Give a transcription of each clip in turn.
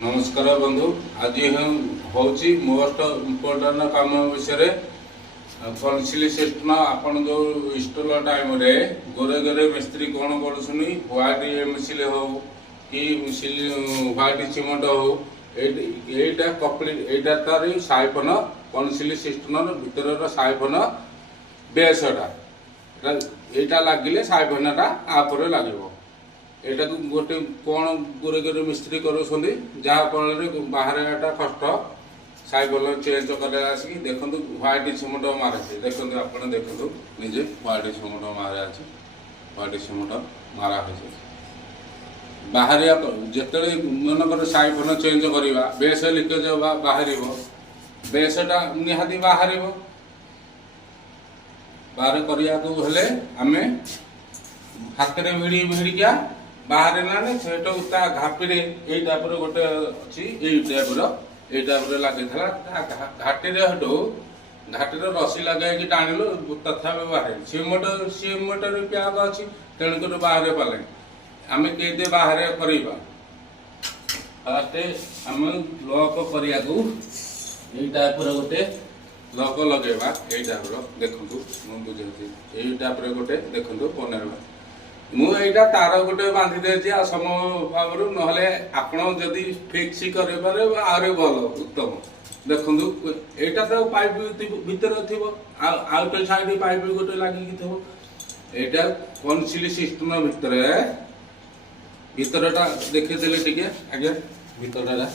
नमस्कार बंधु आज हूँ मोस्ट इम्पोर्टाट काम विषय कनसिलेशन आपन जो इंस्टॉल टाइम रे गोरे गोरे मिस्त्री कौन कर व्हाइट एमसील हो कि व्हाइट सीमेंट हो एटा कम्प्लीट एटा तार साइफन कनसिलेशन भीतर साइफन बेसटा यहाँ लगिले साइफनटा आपर लगे एटा गोटे कौन गोरे गोरे मिस्त्री करों जहाँफल बाहर कष्ट साइबल चेंज कर देखो व्हाइट सीमेंट मारे देखो आप देखो निजे व्हाइट सीमेंट मारा व्हाइट सीमेंट मारा बाहर जिते मनकर साइफन चेंज करवा बेस लिकेज बाहर बेसटा निहाती बाहर बाहर करने आम हाथ में भिड़ी भिड़िका बाहर ना से घापी यही टाइप गोटे अच्छी यही टाइप लगी घाटी घाटी रसी लगे टाणिलु तथापि बाहर सीमेंट प्याक अच्छी तेणुक बाहर पाले आम के बाहर करवा फास्ट आम लॉक करने यही टाइप गोटे लॉक लगेगा यही टाइप देखु मुझे यही टाइप गोटे देखु बनवा मुझे तार गोटे बांधी दे समय भाव ना आपड़ जदि फिक्स कर आहरी भल उत्तम देखु यहाँ तो पाइप भितर थी आउट साइड पाइप गोटे लगिकी थी यहाँ कनसिल सिस्टम भितर भितरटा देखीदे टे आज्ञा भितरटा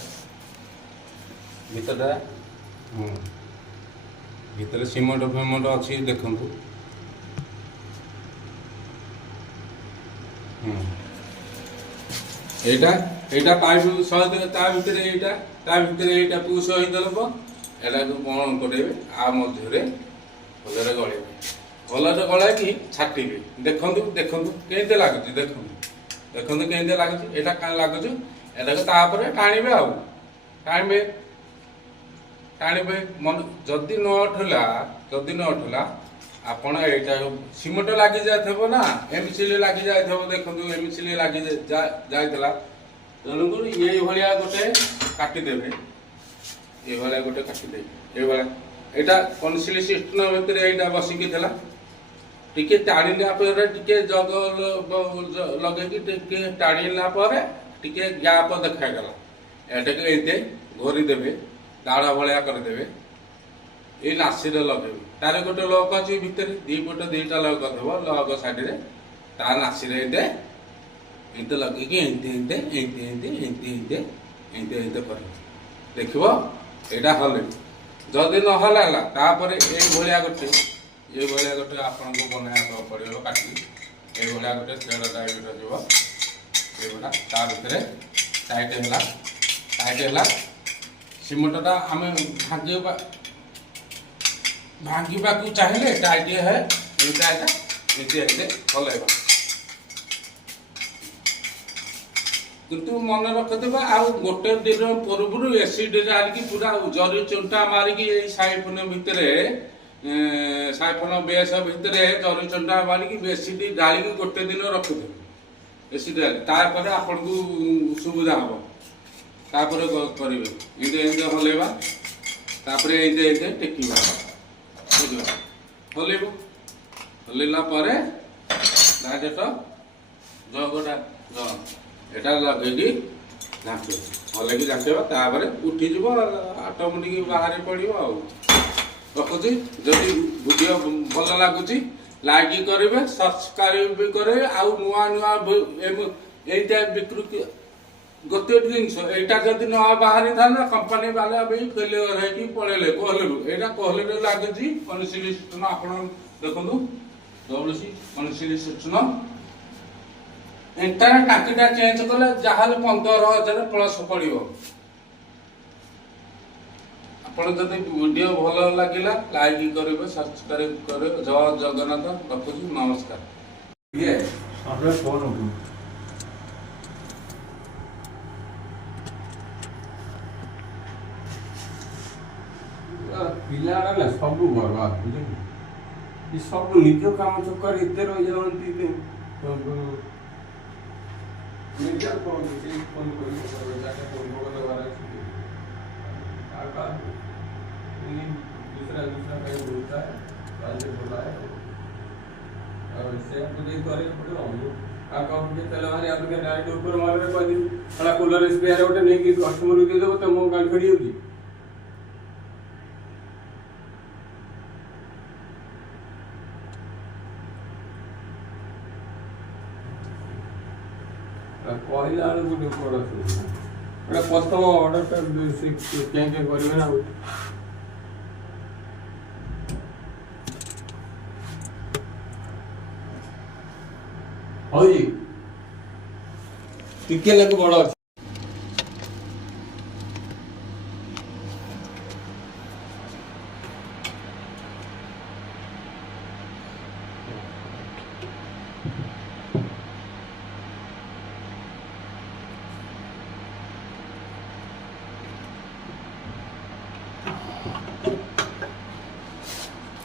भितरटा भितर सीमेंट फेमेंट अच्छी देखु यहाँ पाइप सहित पुष होदेव यहाँ कौन करेंगे आ मध्य भलरे गले भलरे गला कि छाटिबे देखु देखु के लगुच देखु देखु के लगुच यहाँ क्या लगुच यहाँ टाणिबे टाणिबे टाणिबे मन जदि न उठला आपण यहाँ सीमेंट लगी जाए ना एमसील लगी जाए देखो एमसील लगी जाता तेणुक ये भाया गोटे काटिदेवे ये भाया गोटे काटिदे ये यहाँ कनसिल सिस्टम भितर यहाँ बसिकी टिके टाणिला टिके जग लगे टाणिला टिके गैप देखागला एटाके एते घोरीदेवे दाढ़ भाया करदे ये नासी लगे तार गोटे लक अच्छी भितर दीपटे दीटा लक करदेव लक साइड तार नासी एमती लगे एमती कर देख यहाँ हल जदि नहला तापर ये गोटे आपन को बनवा पड़ो काटी ये गोटे थ्रेड टाइप जीवा ता भितर टाइट है सीमेंटा आम भांगा चाहिए टाइट है हल किंतु मन रखिथे आउ गोटे दिन पूर्व एसिड डालिकी पूरा जरी चुंटा मारिकी साइफन भितर साइफन बेस भितर जरी चुंटा मारिकी एसिड डालिकी गोटे दिन रखिथे एसिड डाल आपन को सुविधा हम तापर करेंगे एमती हलैवा तापर एमती टेकिवा हल हलैला डायरेक्ट जगटा यहाँ लगे झाँक हल्कि झाँकेबा तापर उठीज ऑटोमेटिक बाहर पड़ो रखुची जदि वीडियो भल लगुच लाइक करेंगे सब्सक्राइब भी करेंगे आउ नुआ नुआ बिक्री गोटे जिनस यहाँ जदि न बाहरी था ना कंपानी वाला भी फेलियर है पड़े कहलू यहाँ कहले लगुच कनसिल सिस्टम आप देखो WC conceal system inter टाकीटा change कले जहाँ 15,000 प्लस पड़ो आपड़ जब वीडियो भल लगे लाइक करेंगे सब्सक्राइब करेंगे जय जगन्नाथ रखुची नमस्कार ये पिला ना सब बर्बाद बुझे सब निज काम चक्कर एते रही जाती निजा फोन फोन कर ଅପେକ୍ଷା ଡାଇରେକ୍ଟ ଉପର ମାଲରେ କହିଦେବି ହେଲା କୁଲର ସ୍ପେୟାର ଗୋଟେ ନେଇକି କଷ୍ଟମରକୁ ଦେଇଦେବ ତ ମୋ ଗାଡ଼ି ଫେଡ଼ି ହେଉଛି। କହିଲା ବେଳକୁ ଟିକେ ବଡ଼ ଏଇଟା ପ୍ରଥମ ଅର୍ଡ଼ରଟା କେଁ କରିବେ ନା ଆଉ। ହଉଛି ଟିକେ ଲାଗୁ ବଡ଼ ଅଛି।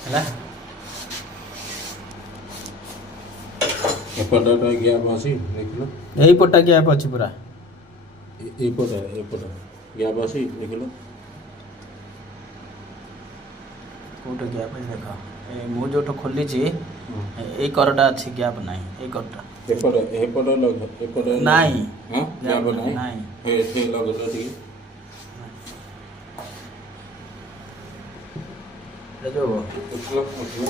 ହେଲା ଏପଟଟା ଗ୍ୟାପ୍ ଅଛି ଦେଖିଲ, ଏଇପଟା ଗ୍ୟାପ୍ ଅଛି ପୁରା। ଏପଟ ଗ୍ୟାପ୍ ଅଛି ଦେଖିଲ। କୋଉଟା ଗ୍ୟାପ୍ ଅଛି ଦେଖ, ମୁଁ ଯୋଉଟା ଖୋଲିଛି ଏଇ କରଟା ଅଛି, ଗ୍ୟାପ୍ ନାହିଁ ଏଇ କରଟା। ଏପଟ ନାଇଁ ଗ୍ୟାପ୍ ନାହିଁ। ନାହିଁ ଏଠି ଲଗେଇଲ ଟିକେ ଦେଖିବ। ଉଠିଲ।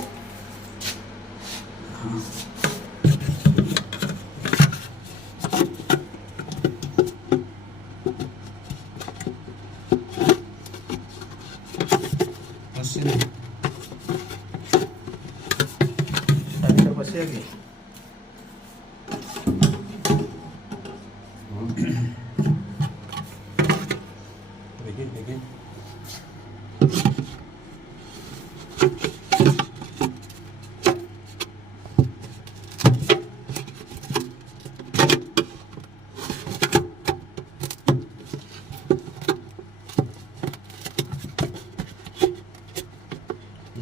ବସିବା କି ଦେଖି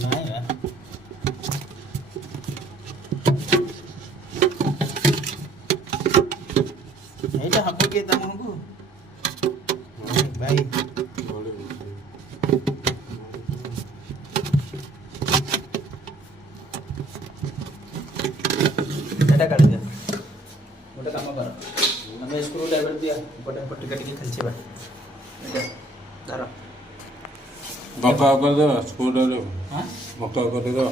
ନାଇଁ এইটা হব কি ତମକୁ ଭାଇ? এটা কাটি দিଅ, ଗୋଟେ କାମ କର, ଆମେ ସ୍କ୍ରୁ ଡ୍ରାଇଭର ଦିଅ ଗୋଟେ ଟିକେ ଖେଞ୍ଚିବା। ଏଇଟା ଧର ବକା କରିଦେବା, ସ୍କ୍ରୁ ଡ୍ରାଇଭର ହଁ ବକା କରିଦେବା।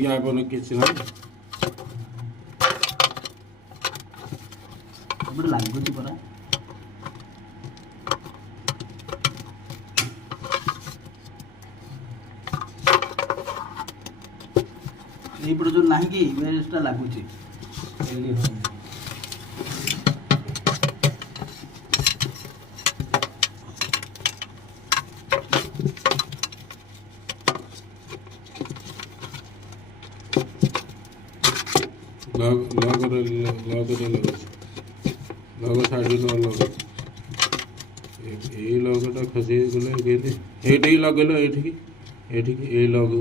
ଗ୍ୟାପ୍ କିଛି ନାହିଁ, ଲାଗୁଛି ପରା। এইପଟେ ଯୋଉ ନାହିଁ କି ବେଶଟା ଲାଗୁଛି। ଲଗ ସାଇଡ୍ ଲଗ ଏଇ ଲଗଟା ଖସିଗଲେ କେମିତି ଏଇଠି ଲଗେଇଲ, ଏଇଠିକି ଏଇ ଲଗ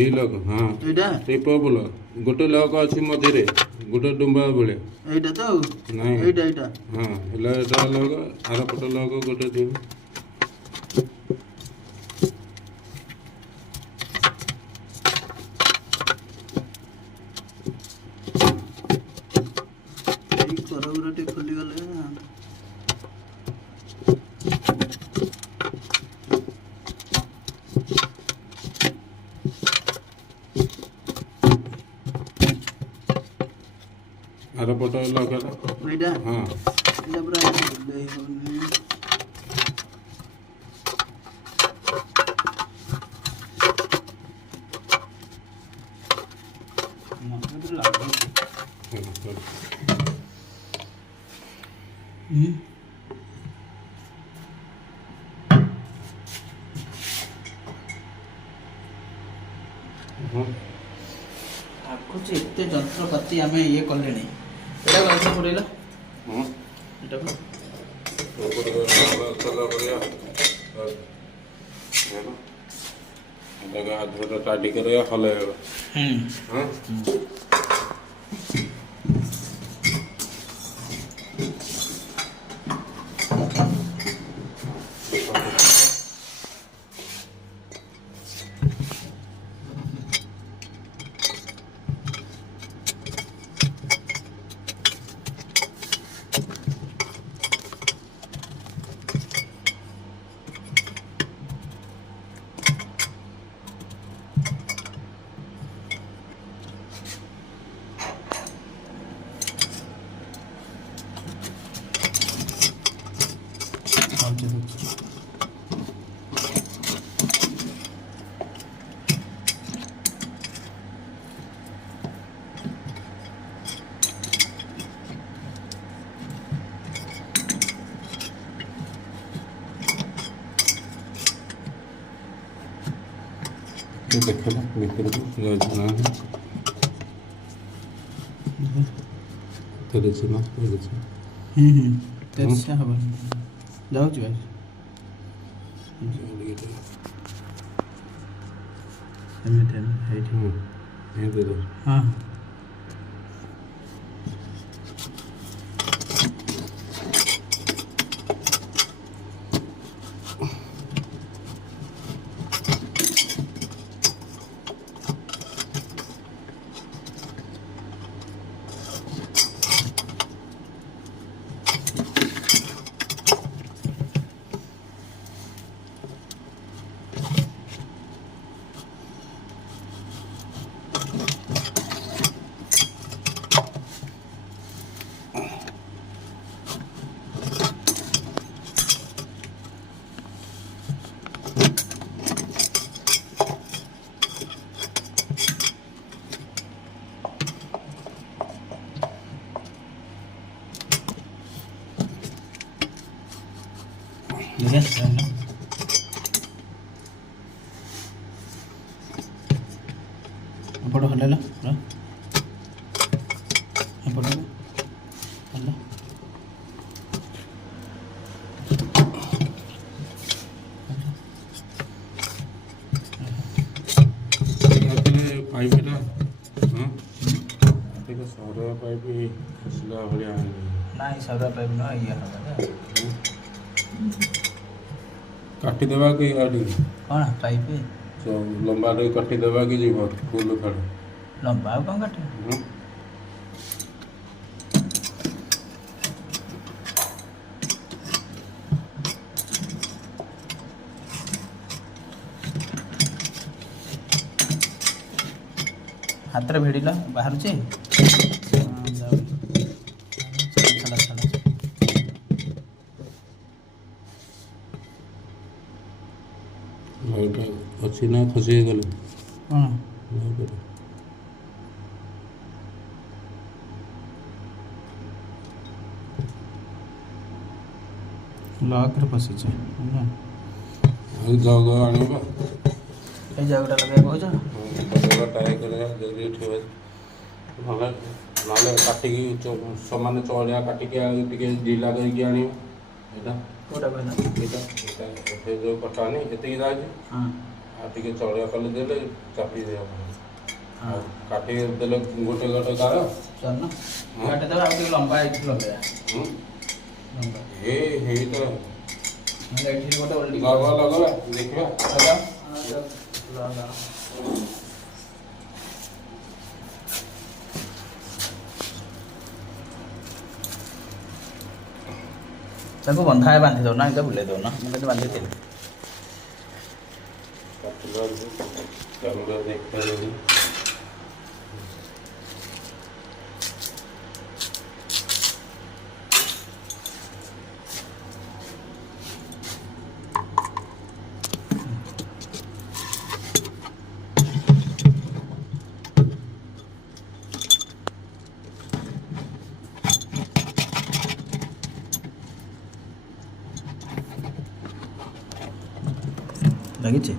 ଏଇ ଲଗ। ହଁ ଏଇଟା ପବଲ ଗୋଟେ ଲଗ ଅଛି ମଝିରେ, ଗୋଟେ ଡୁମ୍ବା ଭଳିଆ। ଏଇଟା ତ ନାଇଁ ଏଇଟା ହଁ ହେଲା, ଏଇଟା ଲଗ ଆରପଟ ଲଗ ଗୋଟେ ଥିବ। ଟିକେ ଖୋଲିଗଲେ ଆରପଟ ଲଗ ଏଇଟା ହଁ ଏଇଟା ପୁରା ଦେଇ ହଉନି। ଆଗୁଛି ଏତେ ଯନ୍ତ୍ରପାତି ଆମେ ଇଏ କଲେଣି। ଏଇଟା ଗଛ ପଡ଼ିଲା ଏଇଟାକୁ ହାତ ଟାଇଟ୍ କରିବା, ହଲେଇବା। ଦେଖିଲା ଭିତରକୁ ନା ତେରିଛି ନା ତେରିଛି ତେରିଶା ହବ ଯାଉଛି ଭାଇ ଏମିତି ହେଇଠି ହଁ ଏପଟ ହଲେଇଲ ଏପଟ ହଲ ପାଇପଟା ହଁ ଟିକେ ସର ପାଇପ୍ ଖସିଲା ଭଳିଆ ନାଇଁ ସର ପାଇପ୍ ନୁହଁ ଇଏ ହବ କାଟିଦେବା କି ଗାଡ଼ି କ'ଣ ପାଇପ୍ ଲମ୍ବା ଟିକେ କାଟିଦେବା କି ଯିବ ଫୁଲ ଫାଡ଼ ଲମ୍ବା ଆଉ କ'ଣ କାଟିବ ହାତରେ ଭିଡ଼ିଲ ବାହାରୁଛି ଛାଡ଼ ଛାଡ଼ ଲାଇଟ୍ ଅଛି ନା ଖସି ହେଇଗଲେ କ'ଣ ଲକ୍ରେ ପଶିଛି ଆଉ ଜଗ ଆଣିବା ଏଇ ଜାଗଟା ଲଗେଇବା କହୁଛ ଟ୍ରାଏ କରିବା ଯଦି ଉଠିବ ନହେଲେ ନହେଲେ କାଟିକି ସମାନ ଚଳିଆ କାଟିକି ଆଉ ଟିକେ ଢିଲା କରିକି ଆଣିବା ଏଇଟା କେଉଁଟା କହିଲା ଏଇଟା ଏଇଟା ଏଠି ଯେଉଁ କଟାନି ଏତିକି ଯାଉଛି ହଁ ଆଉ ଟିକେ ଚଳିଆ କଲେ ଦେଲେ ଚାପି ଦେବ ଆଉ କାଟି ଦେଲେ ଗୋଟେ ଗୋଟେ ଗାର ଚାଲୁନ କାଟିଦେବା ଆଉ ଟିକେ ଲମ୍ବା ଏଇଠି ଲଗେଇବା ଲମ୍ବା ହେଇଟା ନହେଲେ ଏଠି ଗୋଟେ ଓଲ୍ଡି ଲଗା ଦେଖିବା ଲଗା ତାକୁ ବନ୍ଧା ବାନ୍ଧି ଦେଉନା ଏଇଟା ବୁଲେଇ ଦେଉନା ମୁଁ କିନ୍ତୁ ବାନ୍ଧିଥିଲି লাগিছে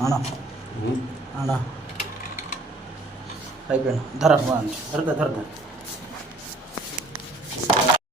ଆଣ ଆଣ ପାଇପ୍ ଧର ଧର ଧର ଧର